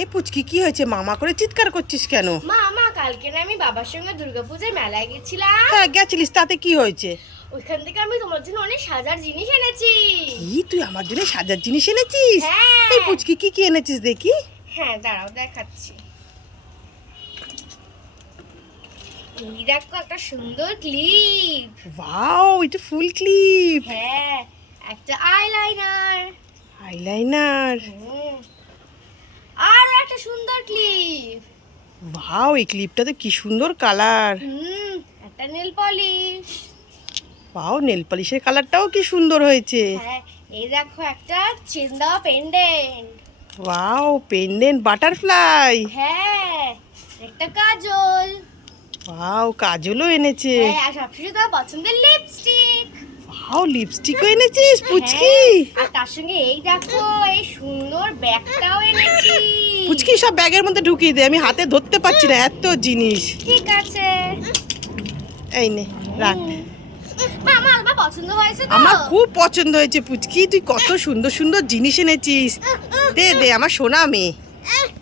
এই পুচকি কি হয়েছে? মামা করে চিৎকার করছিস কেন? মা কালকে না আমি বাবার সঙ্গে দুর্গাপূজায় মেলায় গেছিলাম। হ্যাঁ গেছিলিস, তাতে কি হয়েছে? ওইখান থেকে আমি তোমার জন্য অনেক সাজার জিনিস এনেছি। কি তুই আমার জন্য সাজার জিনিস এনেছিস? হ্যাঁ। এই পুচকি কি কি এনেছিস দেখি? হ্যাঁ দাঁড়াও দেখাচ্ছি। এই দেখো একটা সুন্দর ক্লিপ। ওয়াও, এটা ফুল ক্লিপ। হ্যাঁ একটা আইলাইনার। আইলাইনার। আর একটা সুন্দর ক্লিপ। ওয়াও, এই ক্লিপটা তো কি সুন্দর কালার। একটা নেল পলিশ। ওয়াও, নেল পলিশের কালারটাও কি সুন্দর হয়েছে। হ্যাঁ এই দেখো একটা চেন দেওয়া পেন্ডেন্ট। Wow, pendant butterfly. হ্যাঁ একটা কাজল। ওয়াও, কাজলও এনেছে। হ্যাঁ আর সবশেষে তোমার পছন্দের লিপস্টিক। ওয়াও, লিপস্টিকও এনেছিস পুচকি। আর তার সঙ্গে এই দেখো এই সুন্দর ব্যাগটাও এনেছি। পুচকি সব ব্যাগের মধ্যে ঢুকিয়ে দে, আমি হাতে ধরতে পারছি না, এত জিনিস। ঠিক আছে। এই নে রাখ। মামা আমার পছন্দ হয়েছে তো? আমার খুব পছন্দ হয়েছে পুচকি, তুই কত সুন্দর সুন্দর জিনিস এনেছিস। দে দে আমার সোনা মেয়ে।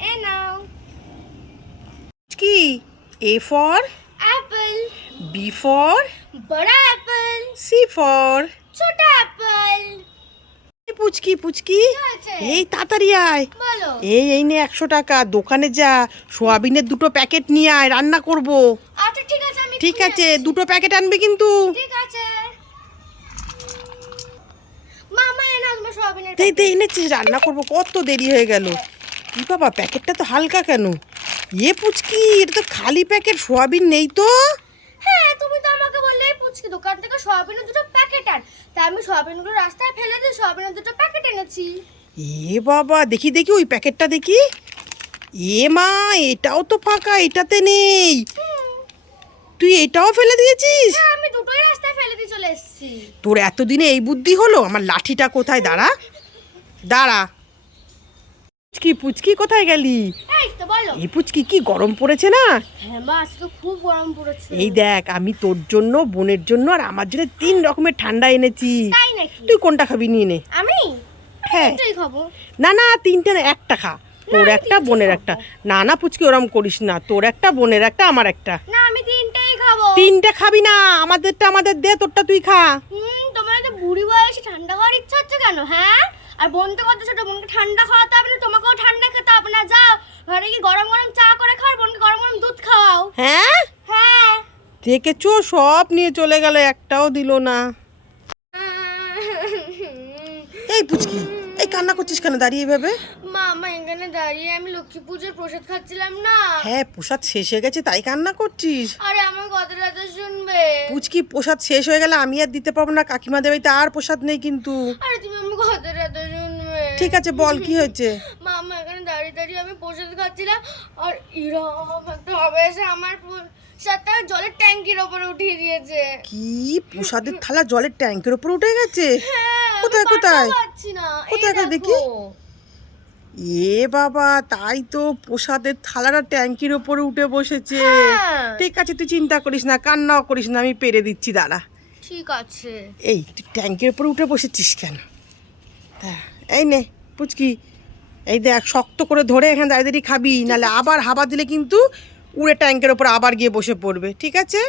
এই নাও। পুচকি, A for Apple. B for বড় অ্যাপল। C for ছোট অ্যাপল। পুচকি পুচকি, হয়েছে? এই তাড়াতাড়ি আয়। বলো। এই নে 100 টাকা, দোকানে যা সোয়াবিনের 2টো প্যাকেট নিয়ে আয়, রান্না করব। আচ্ছা ঠিক আছে আমি ঠিক আছে, 2টো প্যাকেট আনবি কিন্তু। ঠিক আছে। মামা এনা তোমার সোয়াবিনের দে দে এনেছিস, রান্না করব, কত দেরি হয়ে গেল। কি বাবা, প্যাকেটটা তো হালকা কেন? পুচকি, এটা তো খালি প্যাকেট, সোয়াবিন নেই তো। হ্যাঁ তুমি তো আমাকে বললে পুচকি দোকান থেকে সোয়াবিনের 2টো প্যাকেট আন, তাই আমি সোয়াবিনগুলো রাস্তায় ফেলে দিয়ে সোয়াবিনের 2টো প্যাকেট এনেছি। বাবা, দেখি দেখি ওই প্যাকেটটা দেখি। মা, এটাও তো ফাঁকা, এটাতে নেই। তুই এটাও ফেলে দিয়েছিস? হ্যাঁ আমি দুটোই রাস্তায় ফেলে দিয়ে চলে এসেছি। তোর এতদিনে এই বুদ্ধি হলো? আমার লাঠিটা কোথায়? দাঁড়া দাঁড়া। পুচকি পুচকি, কোথায় গেলি? এই তো বলো। এই পুচকি, কি গরম পড়েছে না? হ্যাঁ মা আজ তো খুব গরম পড়েছে। এই দেখ, আমি তোর জন্য, বোনের জন্য আর আমার জন্য 3 রকমের ঠান্ডা এনেছি। তাই নাকি? তুই কোনটা খাবি? নিয়ে নে। আমি হ্যাঁ। এটাই খাবো। না না, 3টে না, একটা খা। তোর আমি একটা, 3টে বোনের খাবো। একটা। না না পুচকি, ওরম করিস না। তোর একটা, বোনের একটা, আমার একটা। না আমি 3টেই খাবো। 3টে খাবি না, আমাদেরটা আমাদের দে, তোরটা তুই খা। তোমার তো বুড়ি বয়সে ঠান্ডা খাওয়ার ইচ্ছা হচ্ছে কেন? হ্যাঁ আর বোন তো কত ছোট, বোনকে ঠান্ডা খাওয়াতে হবে না, তোমাকেও ঠান্ডা খেতে হবে না। যাও ঘরে কি গরম গরম চা করে খাও, বোনকে গরম গরম দুধ খাওয়াও। হ্যাঁ, হ্যাঁ দেখেছো, সব নিয়ে চলে গেল, একটাও দিল না। এই পুচকি, এই কান্না করছিস কেন দাঁড়িয়ে এভাবে? মামা এখানে দাঁড়িয়ে আমি লক্ষ্মী পুজোর প্রসাদ খাচ্ছিলাম না। হ্যাঁ, প্রসাদ শেষ হয়ে গেছে তাই কান্না করছিস? আরে আমার কথাটা তো শুনবে। পুচকি, প্রসাদ শেষ হয়ে গেলে আমি আর দিতে পারবো না, কাকিমা দেবাইতে আর প্রসাদ নেই কিন্তু। আরে তুমি আমার কথাটা তো শুনবে। ঠিক আছে বল, কি হয়েছে? মামা এখানে দাঁড়িয়ে দাঁড়িয়ে আমি প্রসাদ খাচ্ছিলাম আর এরকম একটা হবে এসে আমার প্রসাদটা জলের ট্যাঙ্কির ওপরে উঠিয়ে দিয়েছে। কি, প্রসাদের থালা জলের ট্যাঙ্কের উপর উঠে গেছে? হ্যাঁ, কোথায় আমি কোথায়? পারতেও পারছি না। এই কোথায় কোথায় দেখি? দেখো। বাবা, তাই তো, প্রসাদের থালাটা ট্যাঙ্কির ওপরে উঠে বসেছে। হ্যাঁ। ঠিক আছে, তুই চিন্তা করিস না, কান্নাও করিস না, আমি পেরে দিচ্ছি, দাঁড়া। ঠিক আছে। এই তুই ট্যাঙ্কের উপরে উঠে বসেছিস কেন? এই নে পুচকি, এই দেখ, শক্ত করে ধরে এখানে দাঁড়িয়ে দাঁড়িয়ে খাবি, নাহলে আবার হাওয়া দিলে কিন্তু উড়ে ট্যাঙ্কের ওপর আবার গিয়ে বসে পড়বে। ঠিক আছে?